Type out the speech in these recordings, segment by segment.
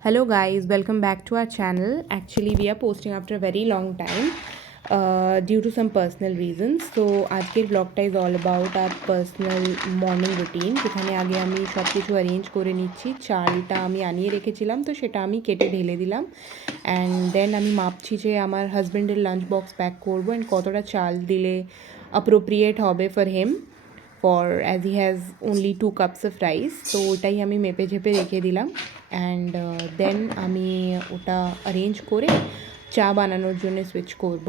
Hello guys, welcome back to our channel. Actually, we are posting after a very long time due to some personal reasons. So আজকের ব্লগটা is all about our personal morning routine, যেখানে আগে আমি সব কিছু arrange করে নিচ্ছি। চালটা আমি আনিয়ে রেখেছিলাম, তো সেটা আমি কেটে ঢেলে দিলাম। অ্যান্ড দেন আমি মাপছি যে আমার হাজব্যান্ডের লাঞ্চ বক্স প্যাক করবো অ্যান্ড কতটা চাল দিলে অ্যাপ্রোপ্রিয়েট হবে for him, for as he has only 2 cups of rice. তো ওটাই আমি মেপে ঝেপে রেখে দিলাম। অ্যান্ড দেন আমি ওটা অ্যারেঞ্জ করে চা বানানোর জন্য সুইচ করব।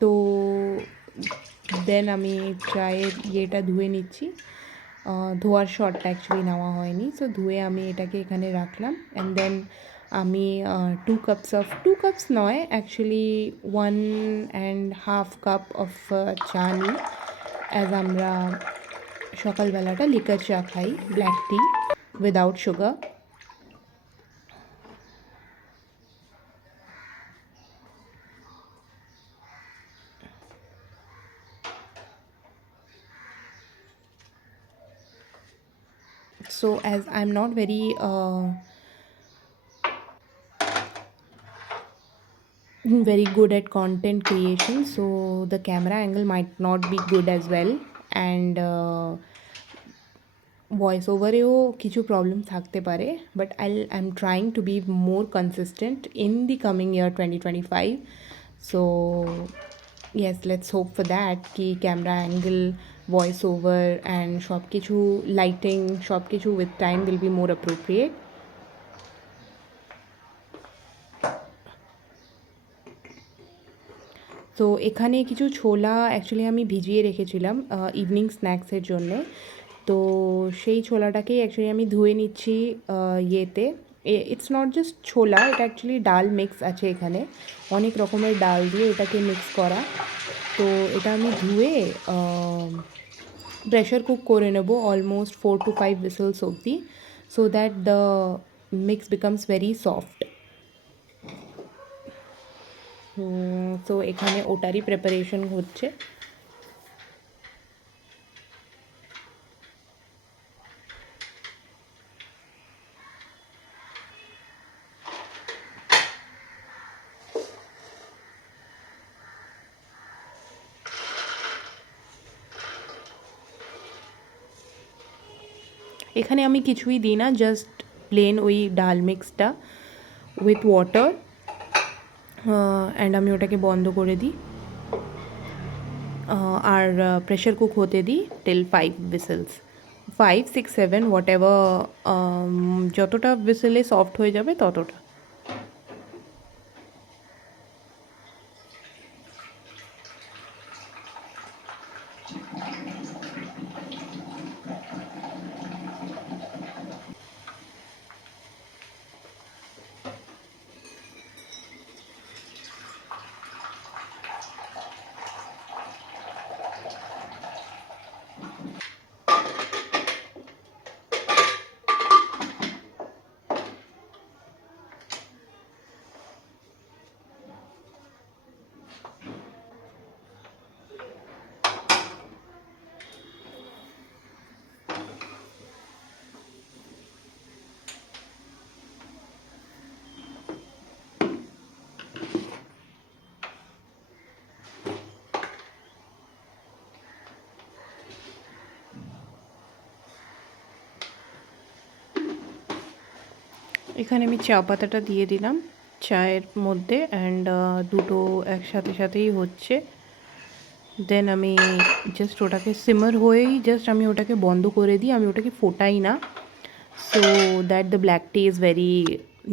তো দেন আমি চায়ের ইয়েটা ধুয়ে নিচ্ছি। ধোয়ার শটটা অ্যাকচুয়ালি নেওয়া হয়নি, সো ধুয়ে আমি এটাকে এখানে রাখলাম। অ্যান্ড দেন আমি 2 cups নয়, অ্যাকচুয়ালি 1.5 cup অফ চা নিই, অ্যাজ আমরা সকালবেলাটা লিকার চা খাই, black T without sugar. So as I'm not very good at content creation, so the camera angle might not be good as well, and voice ওভারেও কিছু problem থাকতে পারে, but I'm trying to be more consistent in the coming year 2025. So yes, let's hope for that কি camera angle, voice over and সব কিছু, lighting, সব কিছু with time will be more appropriate. তো এখানে কিছু ছোলা অ্যাকচুয়ালি আমি ভিজিয়ে রেখেছিলাম ইভিনিং স্ন্যাক্সের জন্যে। তো সেই ছোলাটাকেই অ্যাকচুয়ালি আমি ধুয়ে নিচ্ছি ইয়েতে। ইটস নট জাস্ট ছোলা, এটা অ্যাকচুয়ালি ডাল মিক্স আছে এখানে, অনেক রকমের ডাল দিয়ে এটাকে মিক্স করা। তো এটা আমি ধুয়ে প্রেশার কুক করে নেব অলমোস্ট 4 to 5 whistles অবধি, so that the mix becomes very soft. তো এখানে ওটারই প্রিপারেশন হচ্ছে। এখানে আমি কিছুই দিই না, জাস্ট প্লেন ওই ডাল মিক্সটা উইথ ওয়াটার, অ্যান্ড আমি ওটাকে বন্ধ করে দিই আর প্রেশার কুক হতে দিই টিল 5 whistles, 5, 6, 7 হোয়াট এভার, যতটা হুইসেলে সফট হয়ে যাবে ততটা। এখানে আমি চা পাতাটা দিয়ে দিলাম চায়ের মধ্যে, অ্যান্ড দুটো একসাথে সাথেই হচ্ছে। দেন আমি জাস্ট ওটাকে সিমার হয়েই জাস্ট আমি ওটাকে বন্ধ করে দিই, আমি ওটাকে ফোটাই না, so that the black tea is very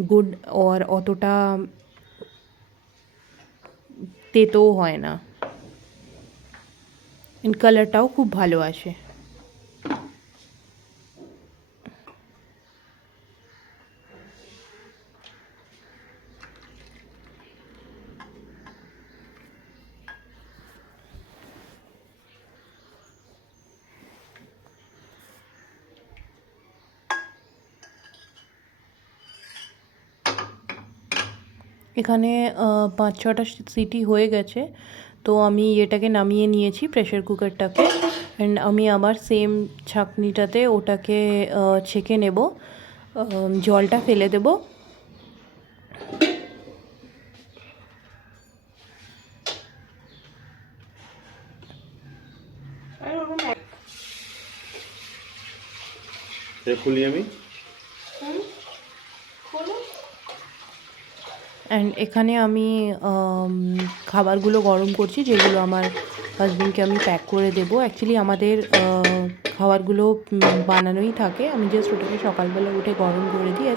good, আর অতটা তেতোও হয় না, কালারটাও খুব ভালো আসে। এখানে 5-6টা সিটি হয়ে গেছে, তো আমি এটাকে নামিয়ে নিয়েছি প্রেশার কুকারটাকে, অ্যান্ড আমি আবার সেম ছাঁকনিটাতে ওটাকে ছেঁকে নেব, জলটা ফেলে দেব। খুলি আমি। অ্যান্ড এখানে আমি খাবারগুলো গরম করছি, যেগুলো আমার হাজবেন্ডকে আমি প্যাক করে দেবো। অ্যাকচুয়ালি আমাদের খাবারগুলো বানানোই থাকে, আমি জাস্ট ওটাকে সকালবেলা উঠে গরম করে দিই।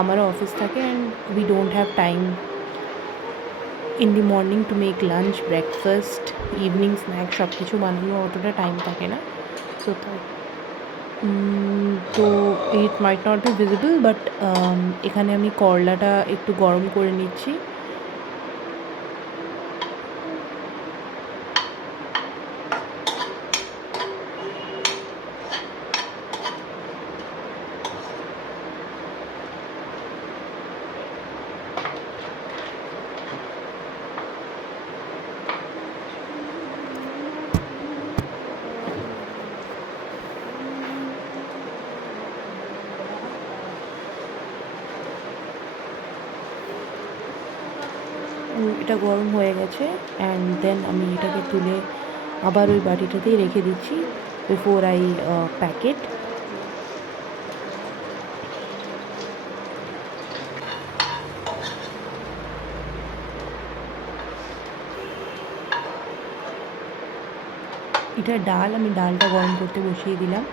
আমারও অফিস থাকে and we don't have time in the morning to make lunch, breakfast, evening snacks সব কিছু বানানোর অতটা টাইম থাকে না। সো তাই তো it might not be visible, but এখানে আমি করলাটা একটু গরম করে নিচ্ছি। এটা গরম হয়ে গেছে, অ্যান্ড দেন আমি এটাকে তুলে আবার ওই বাটিটাতেই রেখে দিচ্ছি বিফোর আই প্যাকেট। এটা ডাল, আমি ডালটা গরম করতে বসিয়ে দিলাম।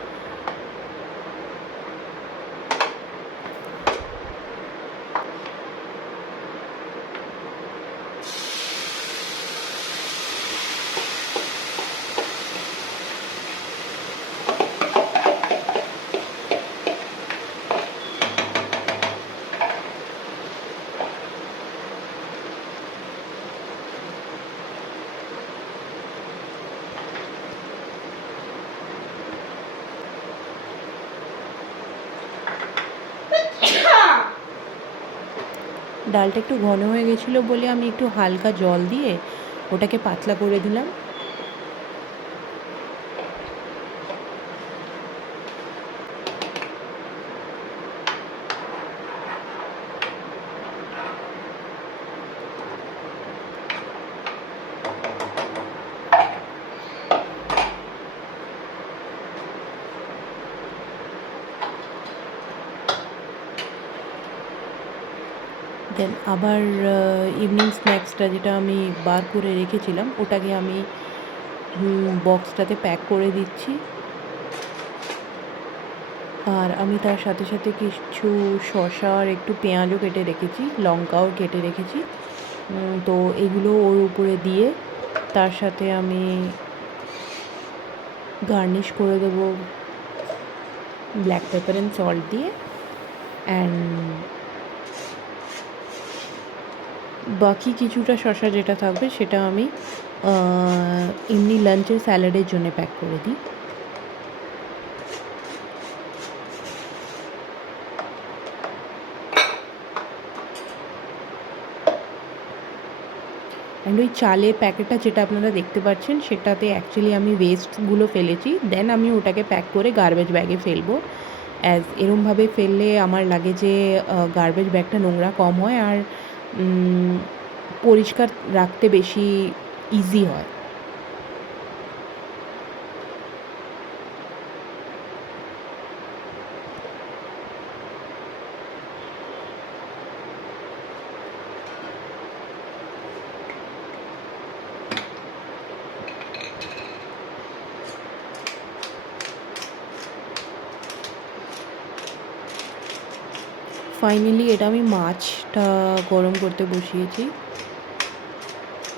ডালটা একটু ঘন হয়ে গেছিলো বলে আমি একটু হালকা জল দিয়ে ওটাকে পাতলা করে দিলাম। দেন আবার ইভিনিং স্ন্যাক্সটা যেটা আমি বার করে রেখেছিলাম ওটাকে আমি বক্সটাতে প্যাক করে দিচ্ছি। আর আমি তার সাথে সাথে কিছু শসা আর একটু পেঁয়াজও কেটে রেখেছি, লঙ্কাও কেটে রেখেছি। তো এগুলো ওর উপরে দিয়ে তার সাথে আমি গার্নিশ করে দেবো ব্ল্যাক পেপার অ্যান্ড সল্ট দিয়ে। অ্যান্ড বাকি কিছুটা শসা যেটা থাকবে সেটা আমি এমনি লাঞ্চের স্যালাডের জন্য প্যাক করে দিই। অ্যান্ড ওই চালের প্যাকেটটা যেটা আপনারা দেখতে পাচ্ছেন সেটাতে অ্যাকচুয়ালি আমি ওয়েস্টগুলো ফেলেছি, দেন আমি ওটাকে প্যাক করে গার্বেজ ব্যাগে ফেলবো। এরমভাবে ফেললে আমার লাগে যে গার্বেজ ব্যাগটা নোংরা কম হয় আর পরিষ্কার রাখতে বেশি ইজি হয়। ফাইনালি এটা আমি মাছটা গরম করতে বসিয়েছি,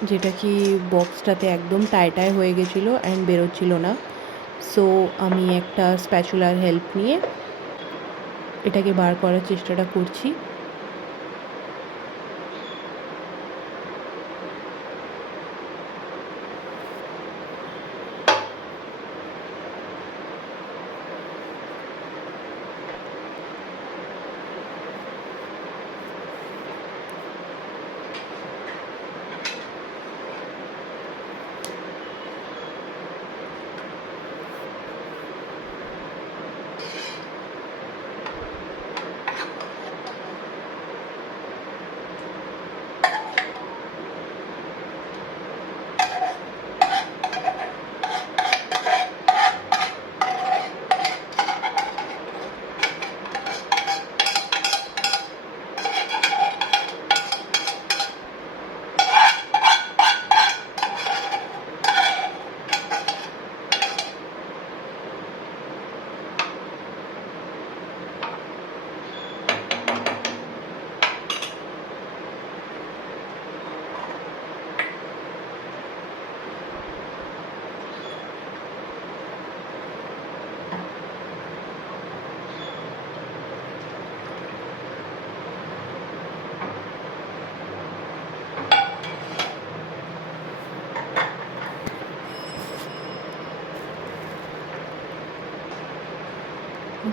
যেটা কি বক্সটাতে একদম টাই হয়ে গেছিলো অ্যান্ড বেরোচ্ছিল না। সো আমি একটা স্প্যাচুলার হেল্প নিয়ে এটাকে বার করার চেষ্টাটা করছি।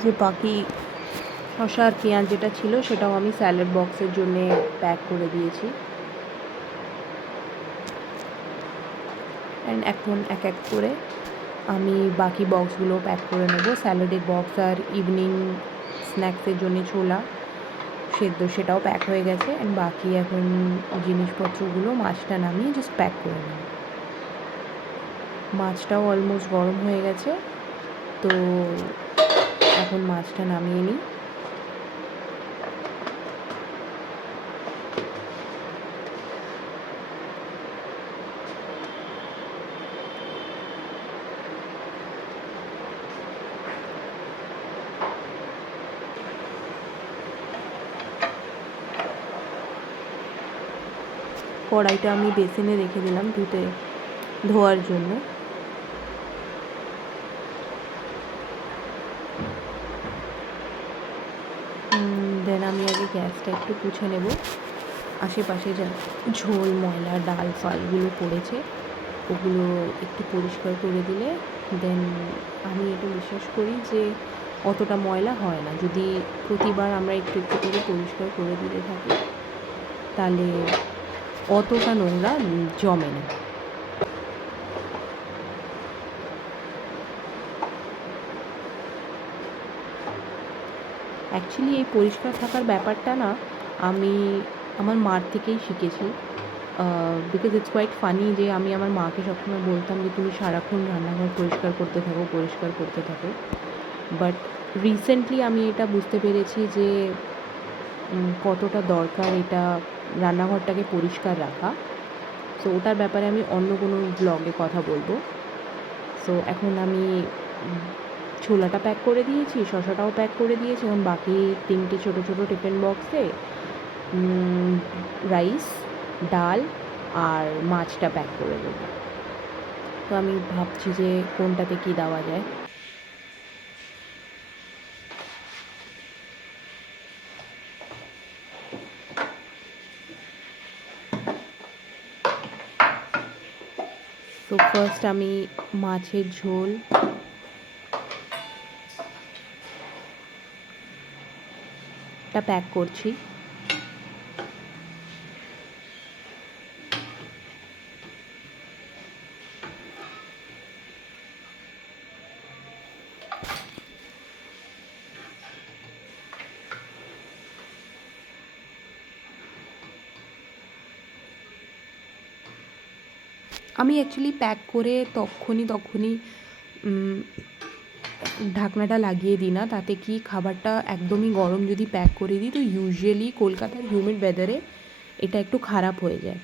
যে বাকি শসা আর পেঁয়াজ যেটা ছিল সেটাও আমি স্যালাড বক্সের জন্যে প্যাক করে দিয়েছি। অ্যান্ড এখন এক এক করে আমি বাকি বক্সগুলো প্যাক করে নেব। স্যালাডের বক্স আর ইভিনিং স্ন্যাক্সের জন্য ছোলা সেদ্ধ সেটাও প্যাক হয়ে গেছে। অ্যান্ড বাকি এখন জিনিসপত্রগুলো মাছটা নামিয়ে জাস্ট প্যাক করে নেব। মাছটাও অলমোস্ট গরম হয়ে গেছে, তো এখন মাছটা নামিয়ে নিই। কড়াইটা আমি বেসিনে রেখে দিলাম ধোয়ার জন্য। দেন আমি আগে গ্যাসটা একটু পুছে নেব। আশেপাশে যা ঝোল ময়লা ডাল ফালগুলো পড়েছে ওগুলো একটু পরিষ্কার করে দিলে দেন আমি এটা বিশ্বাস করি যে অতটা ময়লা হয় না। যদি প্রতিবার আমরা একটু একটু করে পরিষ্কার করে দিতে থাকি তাহলে অতটা নোংরা জমে না। অ্যাকচুয়ালি এই পরিষ্কার থাকার ব্যাপারটা না আমি আমার মার থেকেই শিখেছি। বিকজ ইটস কোয়াইট ফানি যে আমি আমার মাকে সবসময় বলতাম যে তুমি সারাক্ষণ রান্নাঘর পরিষ্কার করতে থাকো পরিষ্কার করতে থাকো। বাট রিসেন্টলি আমি এটা বুঝতে পেরেছি যে কতটা দরকার এটা রান্নাঘরটাকে পরিষ্কার রাখা। সো ওটার ব্যাপারে আমি অন্য কোনো ব্লগে কথা বলবো। সো এখন আমি ছোলাটা প্যাক করে দিয়েছি, শসাটাও প্যাক করে দিয়েছি। এখন বাকি 3টে ছোটো ছোটো টিফিন বক্সে রাইস, ডাল আর মাছটা প্যাক করে দেবো। তো আমি ভাবছি যে কোনটাতে কী দেওয়া যায়। তো ফার্স্ট আমি মাছের ঝোলটা প্যাক করছি। আমি অ্যাকচুয়ালি প্যাক করে তখনই ঢাকনাটা লাগিয়ে দিই না। তাতে কি খাবারটা একদমই গরম যদি প্যাক করে দিই তো ইউজুয়ালি কলকাতার হিউমিড ওয়েদারে এটা একটু খারাপ হয়ে যায়।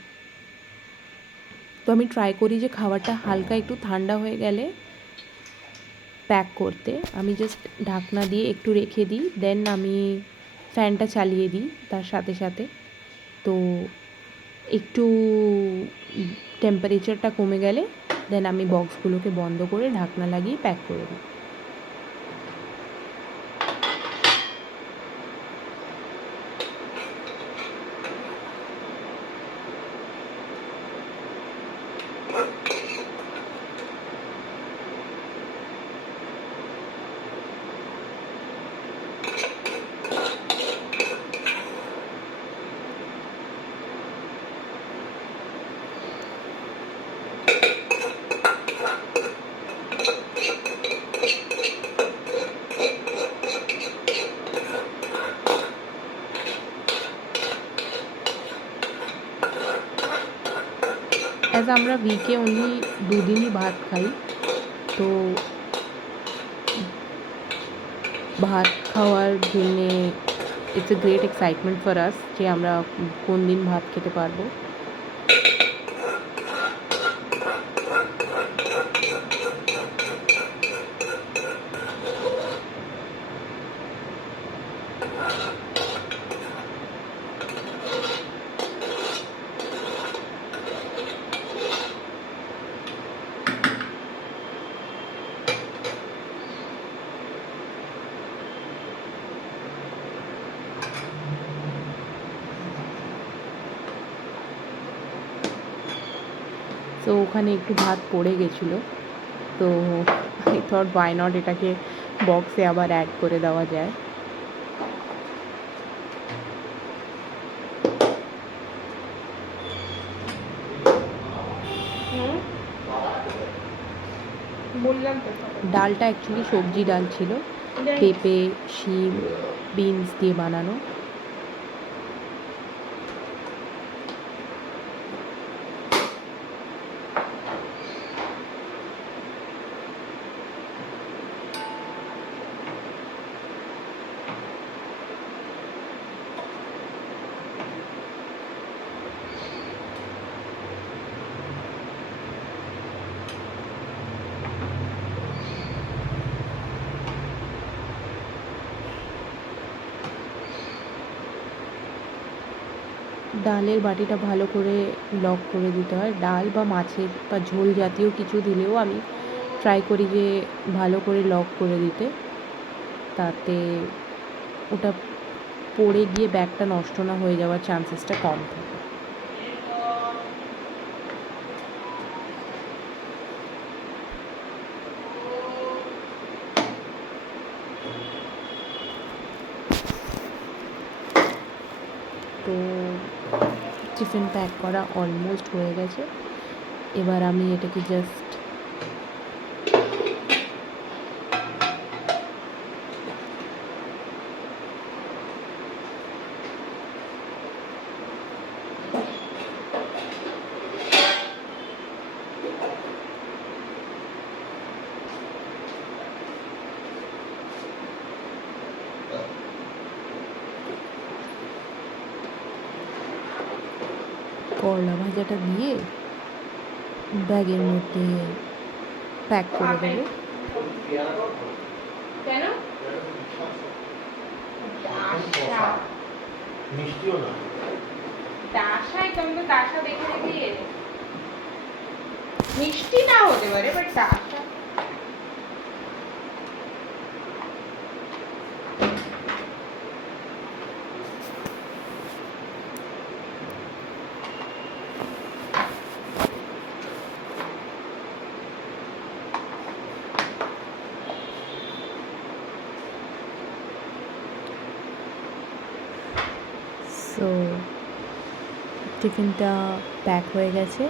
তো আমি ট্রাই করি যে খাবারটা হালকা একটু ঠান্ডা হয়ে গেলে প্যাক করতে। আমি জাস্ট ঢাকনা দিয়ে একটু রেখে দিই, দেন আমি ফ্যানটা চালিয়ে দিই তার সাথে সাথে। তো একটু টেম্পারেচারটা কমে গেলে দেন আমি বক্সগুলোকে বন্ধ করে ঢাকনা লাগিয়ে প্যাক করে দিই। অ্যাজ আমরা উইকে অনলি 2 দিনই ভাত খাই, তো ভাত খাওয়ার জন্যে it's a great excitement for us যে আমরা কোন দিন ভাত খেতে পারবো। তো ওখানে একটু ভাত পড়ে গেছিলো, তো আই থট ওয়াই নট এটাকে বক্সে আবার অ্যাড করে দেওয়া যায়। ডালটা অ্যাকচুয়ালি সবজি ডাল ছিল, পেঁপে, শিম, বিনস দিয়ে বানানো। ডালের বাটিটা ভালো করে লক করে দিতে হয়। ডাল বা মাছের বা ঝোল জাতীয় কিছু দিলেও আমি ট্রাই করি যে ভালো করে লক করে দিতে, তাতে ওটা পড়ে গিয়ে ব্যাগটা নষ্ট না হয়ে যাওয়ার চান্সেসটা কম থাকে। তো টিফিন প্যাক করা অলমোস্ট হয়ে গেছে। এবার আমি এটাকে জাস্ট করলা ভাজাটা দিয়ে ব্যাগের মধ্যে প্যাক করে দেবো। কেন? মিষ্টিও না, ডাসাই তো আমরা ডাসা দেখে দেখে মিষ্টি না হতে পারে, বাট ডাসা সো টিফিনটা প্যাক হয়ে গেছে।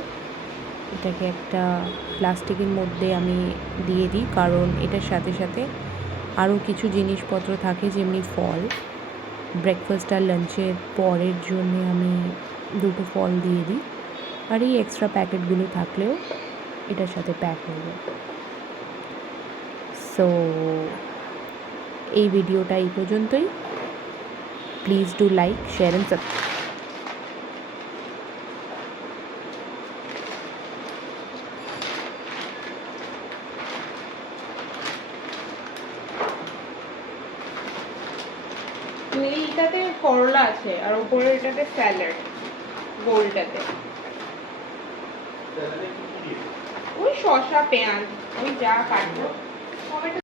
এটাকে একটা প্লাস্টিকের মধ্যে আমি দিয়ে দিই, কারণ এটার সাথে সাথে আরও কিছু জিনিসপত্র থাকে, যেমনি ফল। ব্রেকফাস্ট আর লাঞ্চের পরের জন্যে আমি 2টো ফল দিয়ে দিই, আর এই এক্সট্রা প্যাকেটগুলো থাকলেও এটার সাথে প্যাক হয়ে যায়। সো এই ভিডিওটা এই পর্যন্তই। Please do like, share and subscribe. নীলটাতে করলা আছে আর উপরে এটাতে স্যালাড, গোলটাতে ওই শসা পেঁয়াজ ওই যা কাটবো।